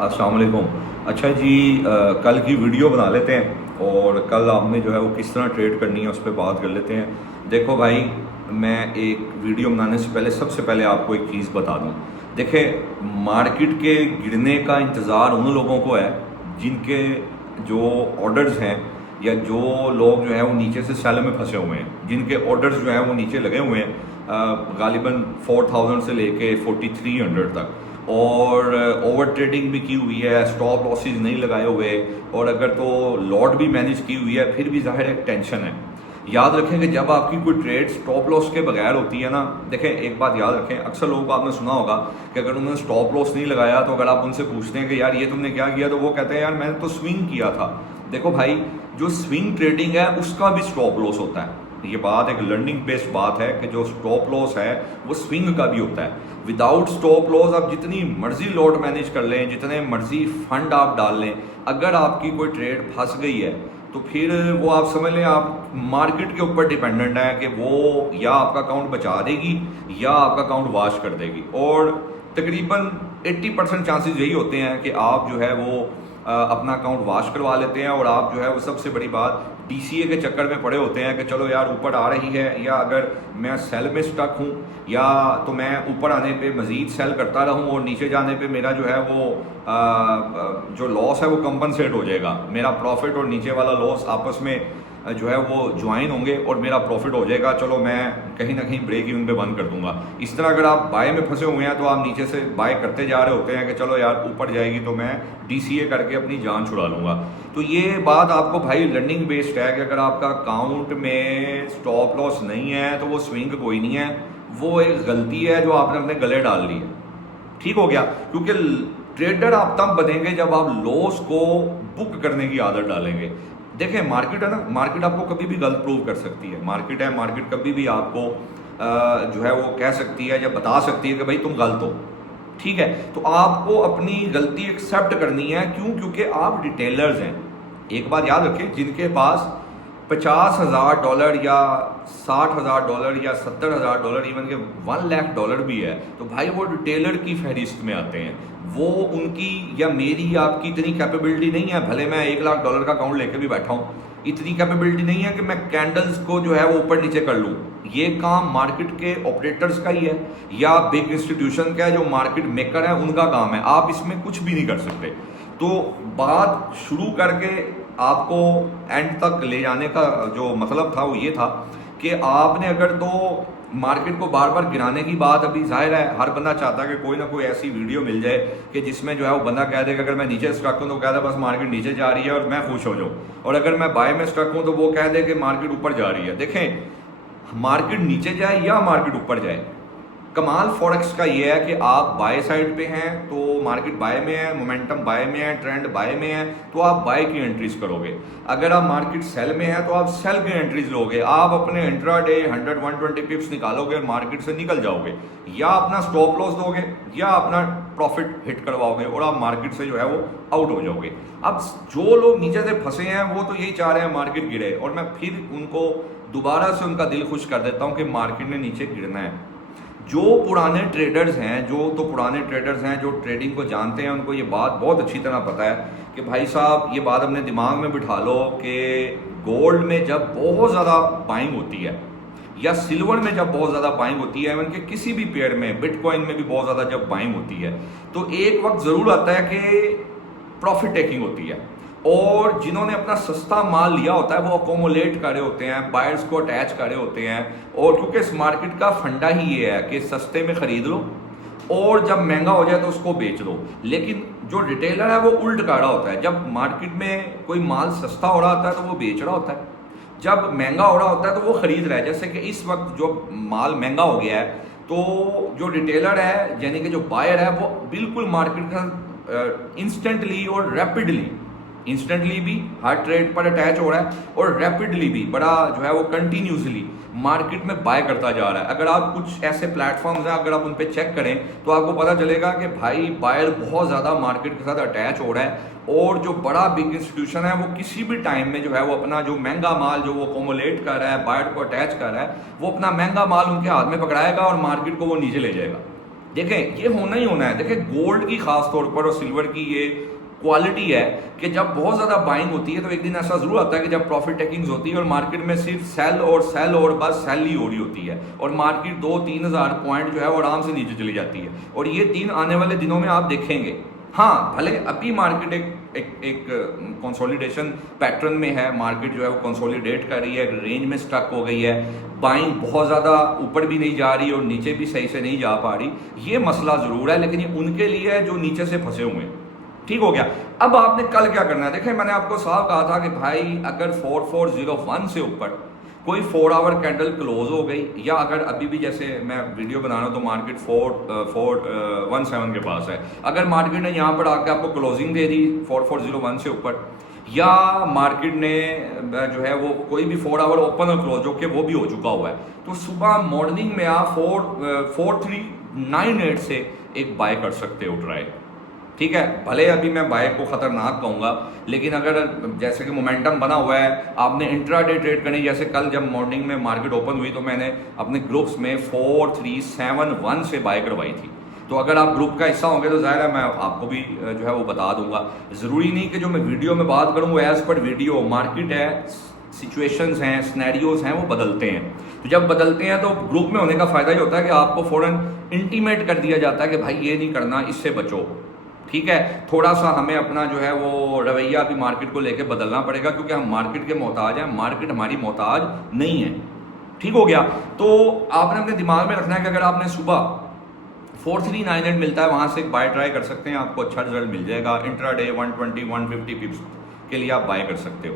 अस्सलाम वालेकुम। अच्छा जी, कल की वीडियो बना लेते हैं और कल आपने जो है वो किस तरह ट्रेड करनी है उस पर बात कर लेते हैं। देखो भाई, मैं एक वीडियो बनाने से पहले सबसे पहले आपको एक चीज़ बता दूं। देखें, मार्केट के गिरने का इंतज़ार उन लोगों को है जिनके जो ऑर्डर्स हैं या जो लोग जो है वो नीचे से सेल में फंसे हुए हैं, जिनके ऑर्डर्स जो है वो नीचे लगे हुए हैं गालिबन 4000 से लेके 4300 तक, और ओवर ट्रेडिंग भी की हुई है, स्टॉप लॉसेज नहीं लगाए हुए, और अगर तो लॉट भी मैनेज की हुई है, फिर भी जाहिर एक टेंशन है। याद रखें कि जब आपकी कोई ट्रेड स्टॉप लॉस के बगैर होती है ना, देखें एक बात याद रखें, अक्सर लोगों को आपने सुना होगा कि अगर उन्होंने स्टॉप लॉस नहीं लगाया तो अगर आप उनसे पूछते हैं कि यार ये तुमने क्या किया, तो वो कहते हैं यार मैंने तो स्विंग किया था। देखो भाई, जो स्विंग ट्रेडिंग है उसका भी स्टॉप लॉस होता है। ये बात एक लर्निंग बेस्ड बात है कि जो स्टॉप लॉस है वो स्विंग का भी होता है। विदाउट स्टॉप लॉस आप जितनी मर्जी लॉट मैनेज कर लें, जितने मर्जी फंड आप डाल लें, अगर आपकी कोई ट्रेड फंस गई है तो फिर वो आप समझ लें आप मार्केट के ऊपर डिपेंडेंट है कि वो या आपका अकाउंट बचा देगी या आपका अकाउंट वॉश कर देगी। और तकरीबन 80% चांसेस यही होते हैं कि आप जो है वो अपना अकाउंट वॉश करवा लेते हैं, और आप जो है वो सबसे बड़ी बात डीसीए के चक्कर में पड़े होते हैं कि चलो यार ऊपर आ रही है, या अगर मैं सेल में स्टक हूँ या तो मैं ऊपर आने पे मज़ीद सेल करता रहूँ और नीचे जाने पे मेरा जो है वो जो लॉस है वो कंपनसेट हो जाएगा। मेरा प्रॉफिट और नीचे वाला लॉस आपस में जो है वो ज्वाइन होंगे और मेरा प्रॉफिट हो जाएगा। चलो मैं कहीं ना कहीं ब्रेक इवन पे बंद कर दूंगा। इस तरह अगर आप बाय में फंसे हुए हैं तो आप नीचे से बाय करते जा रहे होते हैं कि चलो यार ऊपर जाएगी तो मैं डीसीए करके अपनी जान छुड़ा लूंगा। तो ये बात आपको भाई लर्निंग बेस्ड है कि अगर आपका अकाउंट में स्टॉप लॉस नहीं है तो वो स्विंग कोई नहीं है, वो एक गलती है जो आपने अपने गले डाल ली है। ठीक हो गया, क्योंकि ट्रेडर आप तब बनेंगे जब आप लॉस को बुक करने की आदत डालेंगे। देखें, मार्केट है ना, मार्केट आपको कभी भी गलत प्रूव कर सकती है। मार्केट है, मार्केट कभी भी आपको जो है वो कह सकती है या बता सकती है कि भाई तुम गलत हो। ठीक है, तो आपको अपनी गलती एक्सेप्ट करनी है। क्यों? क्योंकि आप रिटेलर्स हैं। एक बात याद रखें, जिनके पास $50,000 या $60,000 या $70,000 इवन के $1,00,000 भी है, तो भाई वो रिटेलर की फहरिस्त में आते हैं। वो उनकी या मेरी या आपकी इतनी कैपेबिलिटी नहीं है, भले मैं $1,00,000 का अकाउंट लेके भी बैठा हूँ, इतनी कैपेबिलिटी नहीं है कि मैं कैंडल्स को जो है वो ऊपर नीचे कर लूँ। ये काम मार्केट के ऑपरेटर्स का ही है या बिग इंस्टीट्यूशन का है, जो मार्केट मेकर है उनका काम है। आप इसमें कुछ भी नहीं कर सकते। तो बात शुरू करके आपको एंड तक ले जाने का जो मतलब था वो ये था कि आपने अगर तो मार्केट को बार बार गिराने की बात, अभी जाहिर है हर बंदा चाहता है कि कोई ना कोई ऐसी वीडियो मिल जाए कि जिसमें जो है वो बंदा कह दे कि अगर मैं नीचे स्टक हूं तो कह दे बस मार्केट नीचे जा रही है और मैं खुश हो जाऊं, और अगर मैं बाय में स्टक हूं तो वो कह दे कि मार्केट ऊपर जा रही है। देखें, मार्केट नीचे जाए या मार्केट ऊपर जाए, कमाल फॉरेक्स का ये है कि आप बाय साइड पे हैं तो मार्केट बाय में है, मोमेंटम बाय में है, ट्रेंड बाय में है, तो आप बाय की एंट्रीज करोगे। अगर आप मार्केट सेल में है तो आप सेल की एंट्रीज लोगे। आप अपने इंट्राडे 100-120 पिप्स निकालोगे और मार्केट से निकल जाओगे, या अपना स्टॉप लॉस दोगे या अपना प्रॉफिट हिट करवाओगे और आप मार्केट से जो है वो आउट हो जाओगे। अब जो लोग नीचे से फंसे हैं वो तो यही चाह रहे हैं मार्केट गिरे, और मैं फिर उनको दोबारा से उनका दिल खुश कर देता हूँ कि मार्केट ने नीचे गिरना है। जो पुराने ट्रेडर्स हैं, जो ट्रेडिंग को जानते हैं, उनको ये बात बहुत अच्छी तरह पता है कि भाई साहब ये बात अपने दिमाग में बिठा लो कि गोल्ड में जब बहुत ज़्यादा बाइंग होती है या सिल्वर में जब बहुत ज़्यादा बाइंग होती है, इवन के किसी भी पेयर में, बिटकॉइन में भी बहुत ज़्यादा जब बाइंग होती है, तो एक वक्त ज़रूर आता है कि प्रॉफिट टेकिंग होती है, और जिन्होंने अपना सस्ता माल लिया होता है वो अकोमोलेट कर रहे होते हैं, बायर्स को अटैच कर रहे होते हैं। और क्योंकि इस मार्केट का फंडा ही ये है कि सस्ते में खरीद लो और जब महंगा हो जाए तो उसको बेच लो। लेकिन जो रिटेलर है वो उल्ट कर रहा होता है। जब मार्केट में कोई माल सस्ता हो रहा होता है तो वो बेच रहा होता है, जब महंगा हो रहा होता है तो वो खरीद रहा है। जैसे कि इस वक्त जो माल महंगा हो गया है तो जो रिटेलर है यानी कि जो बायर है वो बिल्कुल मार्केट का इंस्टेंटली और इंस्टेंटली भी हर ट्रेड पर अटैच हो रहा है और रैपिडली भी बड़ा जो है वो कंटिन्यूसली मार्केट में बाय करता जा रहा है। अगर आप कुछ ऐसे प्लेटफॉर्म्स हैं, अगर आप उन पर चेक करें तो आपको पता चलेगा कि भाई बायर बहुत ज़्यादा मार्केट के साथ अटैच हो रहा है, और जो बड़ा बिग इंस्टीट्यूशन है वो किसी भी टाइम में जो है वो अपना जो महंगा माल जो वो अकोमोलेट कर रहा है, बायर को अटैच कर रहा है, वो अपना महंगा माल उनके हाथ में पकड़ाएगा और मार्केट को वो नीचे ले जाएगा। देखें ये होना ही होना है। देखें गोल्ड की खास तौर पर और सिल्वर की ये क्वालिटी है कि जब बहुत ज़्यादा बाइंग होती है तो एक दिन ऐसा ज़रूर आता है कि जब प्रॉफिट टेकिंग्स होती है और मार्केट में सिर्फ सेल और बस सेल ही हो रही होती है और मार्केट 2-3 हज़ार पॉइंट जो है वो आराम से नीचे चली जाती है। और ये दिन आने वाले दिनों में आप देखेंगे। हाँ, भले अभी मार्केट एक कंसोलिडेशन पैटर्न में है, मार्केट जो है वो कंसोलिडेट कर रही है, रेंज में स्टक हो गई है, बाइंग बहुत ज़्यादा ऊपर भी नहीं जा रही और नीचे भी सही से नहीं जा पा रही, ये मसला ज़रूर है, लेकिन ये उनके लिए है जो नीचे से फंसे हुए हैं। ठीक हो गया। अब आपने कल क्या करना है, देखें मैंने आपको साफ कहा था कि भाई अगर 4401 से ऊपर कोई 4 आवर कैंडल क्लोज हो गई, या अगर अभी भी जैसे मैं वीडियो बना रहा हूं तो मार्केट 417 के पास है, अगर मार्केट ने यहां पर आकर आपको क्लोजिंग दे दी 4401 से ऊपर, या मार्केट ने जो है वो कोई भी 4 आवर ओपन और क्लोज हो के वो भी हो चुका हुआ है, तो सुबह मॉर्निंग में आप 4398 से एक बाय कर सकते हो ट्राई। ठीक है, भले अभी मैं बाय को खतरनाक कहूंगा, लेकिन अगर जैसे कि मोमेंटम बना हुआ है, आपने इंट्राडे ट्रेड करनी, जैसे कल जब मॉर्निंग में मार्केट ओपन हुई तो मैंने अपने ग्रुप्स में 4371 से बाय करवाई थी। तो अगर आप ग्रुप का हिस्सा होंगे तो जाहिर है मैं आपको भी जो है वो बता दूंगा। जरूरी नहीं कि जो मैं वीडियो में बात करूँ वो एज पर वीडियो, मार्केट है, सिचुएशंस हैं, सिनेरियोज हैं, वो बदलते हैं। तो जब बदलते हैं तो ग्रुप में होने का फायदा ही होता है कि आपको फौरन इंटीमेट कर दिया जाता है कि भाई ये नहीं करना, इससे बचो। ठीक है, थोड़ा सा हमें अपना जो है वो रवैया भी मार्केट को लेके बदलना पड़ेगा, क्योंकि हम मार्केट के मोहताज हैं, मार्केट हमारी मोहताज नहीं है। ठीक हो गया। तो आपने अपने दिमाग में रखना है कि अगर आपने सुबह 4398 मिलता है वहां से एक बाय ट्राई कर सकते हैं, आपको अच्छा रिजल्ट मिल जाएगा। इंट्राडे 120-150 पिप्स के लिए आप बाय कर सकते हो।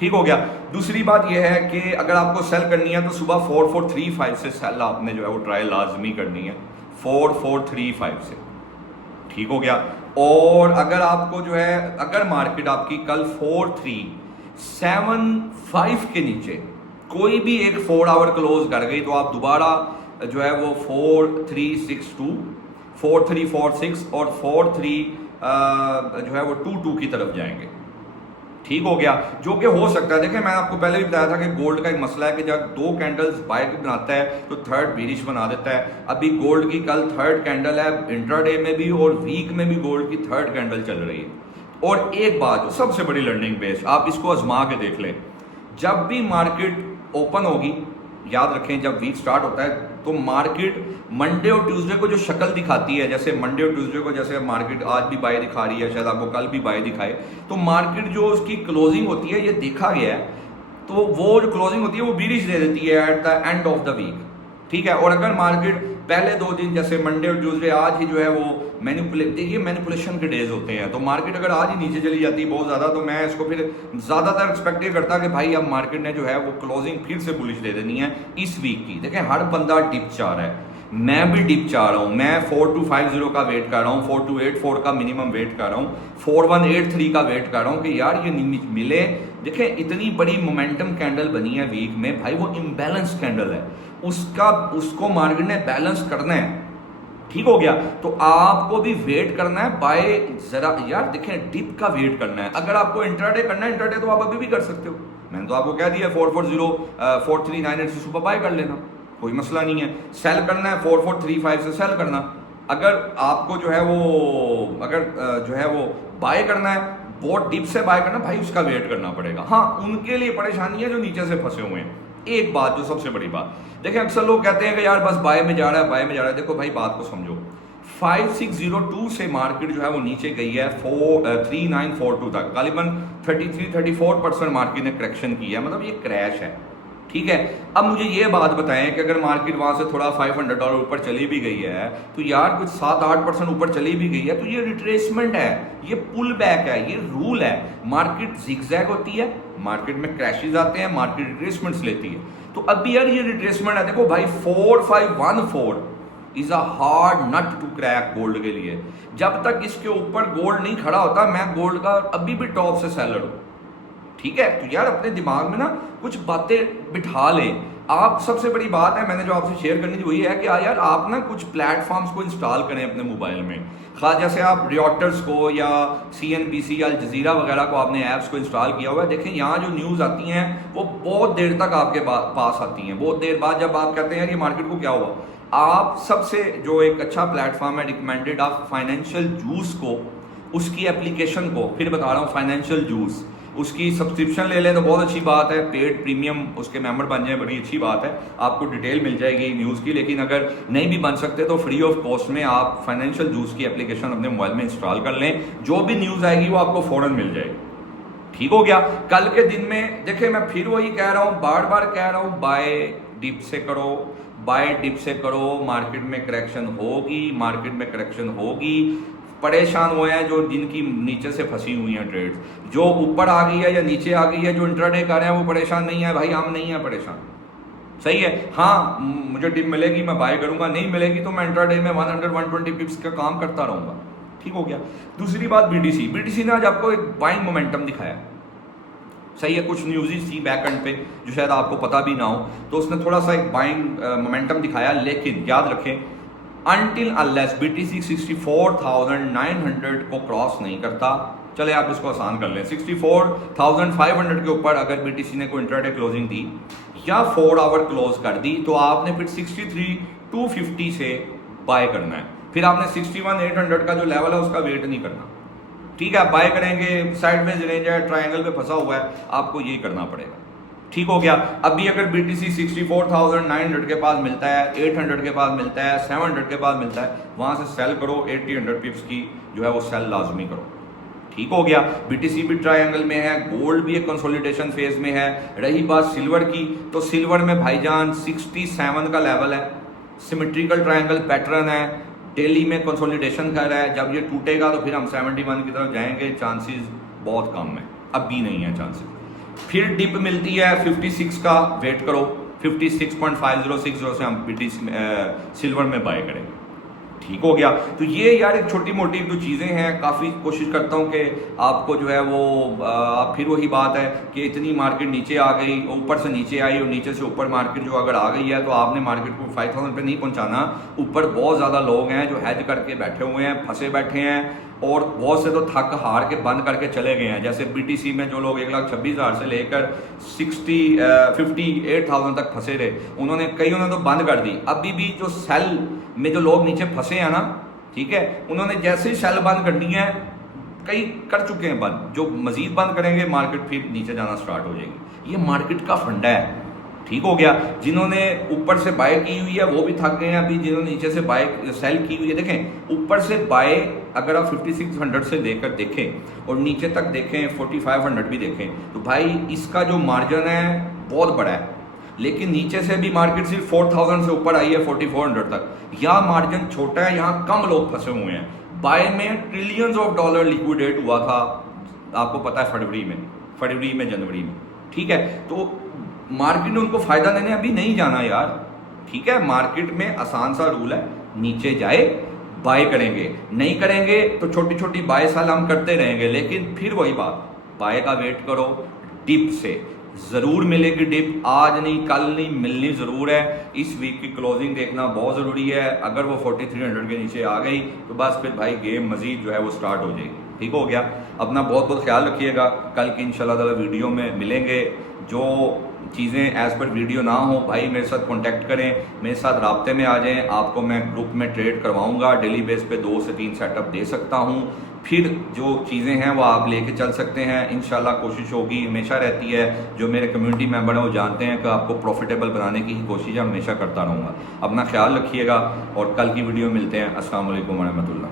ठीक हो गया। दूसरी बात यह है कि अगर आपको सेल करनी है तो सुबह 4435 से सेल आपने जो है वो ट्राई लाजमी करनी है, 4435 से। ठीक हो गया। और अगर आपको जो है, अगर मार्केट आपकी कल 4375 के नीचे कोई भी एक 4 आवर क्लोज कर गई तो आप दोबारा जो है वो 4362, 4346 और 43 जो है वो 22 की तरफ जाएंगे। ठीक हो गया, जो कि हो सकता है। देखिए मैंने आपको पहले भी बताया था कि गोल्ड का एक मसला है कि जब 2 कैंडल्स बाय बनाता है तो थर्ड बीरिश बना देता है। अभी गोल्ड की कल थर्ड कैंडल है, इंट्राडे में भी और वीक में भी गोल्ड की थर्ड कैंडल चल रही है। और एक बात जो सबसे बड़ी लर्निंग बेस, आप इसको आजमा के देख लें, जब भी मार्केट ओपन होगी, याद रखें जब वीक स्टार्ट होता है तो मार्केट मंडे और ट्यूसडे को जो शक्ल दिखाती है, जैसे मंडे और ट्यूसडे को जैसे मार्केट आज भी बाय दिखा रही है, शायद आपको कल भी बाय दिखाए, तो मार्केट जो उसकी क्लोजिंग होती है, ये देखा गया है, तो वो जो क्लोजिंग होती है वो बीरिश दे देती है at the end of the week. ठीक है। और अगर मार्केट पहले 2 दिन जैसे मंडे और ट्यूसडे आज ही जो है वो मैनिपुलेशन के डेज होते हैं, तो मार्केट अगर आज ही नीचे चली जाती है बहुत ज़्यादा, तो मैं इसको फिर ज़्यादातर एक्सपेक्ट ये करता कि भाई अब मार्केट ने जो है वो क्लोजिंग फिर से बुलिश दे देनी है इस वीक की। देखें हर बंदा डिप चाह रहा है, मैं भी डिप चाह रहा हूँ, मैं 4250 का वेट कर रहा हूँ, 4284 का मिनिमम वेट कर रहा हूँ, 4183 का वेट कर रहा हूँ कि यार ये मिले। देखें इतनी बड़ी मोमेंटम कैंडल बनी है वीक में, भाई वो इम्बैलेंस कैंडल है, उसको मार्केट ने बैलेंस करना है। ठीक हो गया। तो आपको भी वेट करना है बाय, जरा यार देखें डिप का वेट करना है। अगर आपको इंट्राडे करना है, इंट्राडे तो आप अभी भी कर सकते हो, मैंने तो आपको कह दिया 4398 से सुबह बाय कर लेना, कोई मसला नहीं है। सेल करना है 4435 से सेल करना। अगर आपको जो है वो बाय करना है, बहुत डिप से बाय करना, भाई उसका वेट करना पड़ेगा। हाँ, उनके लिए परेशानी है जो नीचे से फंसे हुए हैं। एक बात जो सबसे बड़ी बात, देखिए अक्सर लोग कहते हैं कि यार बस बाय में जा रहा है, बाय में जा रहा है। देखो भाई बात को समझो, 5602 से मार्केट जो है वो नीचे गई है 3942 तक, करीबन 33-34% मार्केट ने करेक्शन की है, मतलब ये क्रैश है। ठीक है। अब मुझे ये बात बताएं कि अगर मार्केट वहां से थोड़ा $500 ऊपर चली भी गई है, तो यार कुछ 7-8% ऊपर चली भी गई है, तो ये रिट्रेसमेंट है, ये पुल बैक है, ये रूल है। मार्केट जिगजैग होती है, मार्केट में क्रैशेस आते हैं, मार्केट रिट्रेसमेंट्स लेती है। तो अभी यार ये रिट्रेसमेंट है, देखो भाई 4514 is a hard nut to crack gold के लिए। जब तक इसके ऊपर गोल्ड नहीं खड़ा होता, मैं गोल्ड का अभी भी टॉप से सेलर हूं। ठीक है। तो यार अपने दिमाग में ना कुछ बातें बिठा लें आप। सबसे बड़ी बात है मैंने जो आपसे शेयर करनी थी वही है कि यार आप ना कुछ प्लेटफॉर्म्स को इंस्टॉल करें अपने मोबाइल में, खास जैसे आप रियॉटर्स को या CNBC या अल जजीरा वगैरह को आपने ऐप्स को इंस्टॉल किया हुआ है। देखें यहाँ जो न्यूज़ आती हैं वो बहुत देर तक आपके पास आती हैं, बहुत देर बाद जब आप कहते हैं यार ये मार्केट को क्या हुआ, आप सबसे जो एक अच्छा प्लेटफॉर्म है रिकमेंडेड, आप फाइनेंशियल जूस को, उसकी एप्लीकेशन को, फिर बता रहा हूँ फाइनेंशियल जूस, उसकी सब्सक्रिप्शन ले लें तो बहुत अच्छी बात है, पेड प्रीमियम उसके मेंबर बन जाए बड़ी अच्छी बात है, आपको डिटेल मिल जाएगी न्यूज़ की। लेकिन अगर नहीं भी बन सकते तो फ्री ऑफ कॉस्ट में आप फाइनेंशियल जूस की एप्लीकेशन अपने मोबाइल में इंस्टॉल कर लें, जो भी न्यूज़ आएगी वो आपको फौरन मिल जाएगी। ठीक हो गया। कल के दिन में देखिए, मैं फिर वही कह रहा हूँ, बार बार कह रहा हूँ, बाय डिप से करो, बाय डिप से करो, मार्केट में करेक्शन होगी, मार्केट में करेक्शन होगी। परेशान हुए हैं जो जिनकी नीचे से फंसी हुई हैं ट्रेड्स, जो ऊपर आ गई है या नीचे आ गई है, जो इंट्राडे कर रहे हैं वो परेशान नहीं है भाई, हम नहीं है परेशान, सही है। हाँ, मुझे डिप मिलेगी मैं बाय करूंगा, नहीं मिलेगी तो मैं इंट्राडे में 100-120 पिप्स का काम करता रहूंगा। ठीक हो गया। दूसरी बात, बीटीसी ने आज आपको एक बाइंग मोमेंटम दिखाया, सही है। कुछ न्यूज़ थी बैक एंड पे जो शायद आपको पता भी ना हो, तो उसने थोड़ा सा एक बाइंग मोमेंटम दिखाया। लेकिन याद रखें, अनटिल अनलेस बीटीसी 64,900 को क्रॉस नहीं करता, चले आप इसको आसान कर लें, 64,500 के ऊपर अगर बीटीसी ने कोई इंट्राडे क्लोजिंग दी या 4 आवर क्लोज कर दी, तो आपने फिर 63,250 से बाय करना है। फिर आपने 61,800 का जो लेवल है उसका वेट नहीं करना। ठीक है, बाय करेंगे, साइड में रेंज है, ट्रायंगल पे फंसा हुआ है, आपको ये करना पड़ेगा। ठीक हो गया। अभी अगर बीटीसी 64,900 के पास मिलता है, 800 के पास मिलता है, 700 के पास मिलता है, वहां से सेल करो, 80-100 पिप्स की जो है वो सेल लाजमी करो। ठीक हो गया। बीटीसी भी ट्रायंगल में है, गोल्ड भी एक कंसोलिडेशन फेज में है। रही बात सिल्वर की, तो सिल्वर में भाईजान 67 का लेवल है, सिमेट्रिकल ट्रायंगल पैटर्न है, डेली में कंसोलिडेशन कर रहा है। जब ये टूटेगा तो फिर हम 71 की तरफ जाएंगे, चांसेस बहुत कम है, अब भी नहीं है चांसेस। फिर डिप मिलती है 56 का, वेट करो, 56.5060 से हम बीटीसी सिल्वर में बाय करेंगे। ठीक हो गया। तो ये यार एक छोटी मोटी जो चीज़ें हैं, काफ़ी कोशिश करता हूँ कि आपको जो है वो फिर वही बात है कि इतनी मार्केट नीचे आ गई, ऊपर से नीचे आई और नीचे से ऊपर मार्केट जो अगर आ गई है तो आपने मार्केट को 5000 पे नहीं पहुंचाना। ऊपर बहुत ज़्यादा लोग हैं जो हैज करके बैठे हुए हैं, फंसे बैठे हैं, और बहुत से तो थक हार के बंद करके चले गए हैं। जैसे बीटीसी में जो लोग 1,26,000 से लेकर 58,000 तक फंसे रहे, उन्होंने कईयों ने तो बंद कर दी। अभी भी जो सेल में जो लोग नीचे फंसे हैं ना, ठीक है, उन्होंने जैसे ही सेल बंद करनी है, कई कर चुके हैं बंद, जो मजीद बंद करेंगे मार्केट फिर नीचे जाना स्टार्ट हो जाएगी। ये मार्केट का फंडा है। ठीक हो गया। जिन्होंने ऊपर से बाय की हुई है वो भी थक गए हैं, अभी जिन्होंने नीचे से बाय सेल की हुई है, देखें ऊपर से बाय अगर आप 5600 से लेकर देखें और नीचे तक देखें 4500 भी देखें, तो भाई इसका जो मार्जिन है बहुत बड़ा है। लेकिन नीचे से भी मार्केट सिर्फ 4000 से ऊपर आई है 4400 तक, यहाँ मार्जिन छोटा है, यहाँ कम लोग फंसे हुए हैं। बाय में ट्रिलियंस ऑफ डॉलर लिक्विडेट हुआ था, आपको पता है, फरवरी में जनवरी में। ठीक है, तो मार्केट ने उनको फायदा देने अभी नहीं जाना यार। ठीक है, मार्केट में आसान सा रूल है, नीचे जाए बाय करेंगे, नहीं करेंगे तो छोटी छोटी बाय साल हम करते रहेंगे। लेकिन फिर वही बात, बाय का वेट करो, डिप से जरूर मिलेगी डिप, आज नहीं कल नहीं, मिलनी जरूर है। इस वीक की क्लोजिंग देखना बहुत जरूरी है। अगर वो 4300 के नीचे आ गई तो बस फिर भाई गेम मजीद जो है वो स्टार्ट हो जाएगी। ठीक हो गया। अपना बहुत बहुत ख्याल रखिएगा, कल की इंशाल्लाह ताला वीडियो में मिलेंगे। जो चीज़ें एज पर वीडियो ना हो भाई मेरे साथ कांटेक्ट करें, मेरे साथ राब्ते में आ जाएं, आपको मैं ग्रुप में ट्रेड करवाऊंगा, डेली बेस पे 2 से 3 सेटअप दे सकता हूं। फिर जो चीज़ें हैं वो आप लेके चल सकते हैं। इंशाल्लाह कोशिश होगी, हमेशा रहती है, जो मेरे कम्युनिटी मेंबर हैं वो जानते हैं कि आपको प्रॉफिटेबल बनाने की ही कोशिश हमेशा करता रहूँगा। अपना ख्याल रखिएगा और कल की वीडियो मिलते हैं। अस्सलाम वालेकुम व रहमतुल्लाह।